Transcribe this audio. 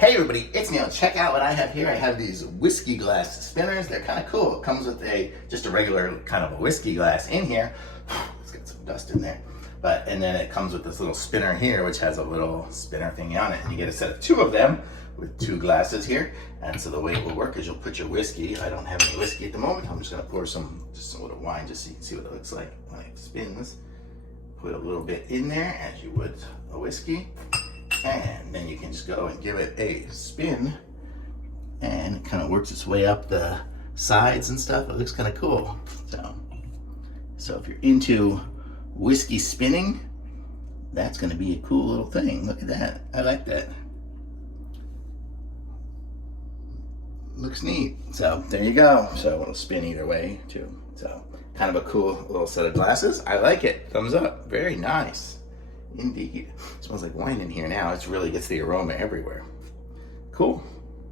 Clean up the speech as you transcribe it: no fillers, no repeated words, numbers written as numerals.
Hey everybody, it's Neil. Check out what I have here. I have these whiskey glass spinners. They're kind of cool. It comes with just a regular kind of a whiskey glass in here. Let's get some dust in there. And then it comes with this little spinner here, which has a little spinner thingy on it. And you get a set of two of them with two glasses here. And so the way it will work is you'll put your whiskey. I don't have any whiskey at the moment. I'm just gonna pour just a little wine just so you can see what it looks like when it spins. Put a little bit in there as you would a whiskey. And then you can just go and give it a spin, and it kind of works its way up the sides and stuff. It looks kind of cool. So if you're into whiskey spinning, that's going to be a cool little thing. Look at that. I like that. Looks neat. So there you go. So it'll spin either way too. So kind of a cool little set of glasses. I like it. Thumbs up. Very nice. Indeed. It smells like wine in here now. It really gets the aroma everywhere. Cool.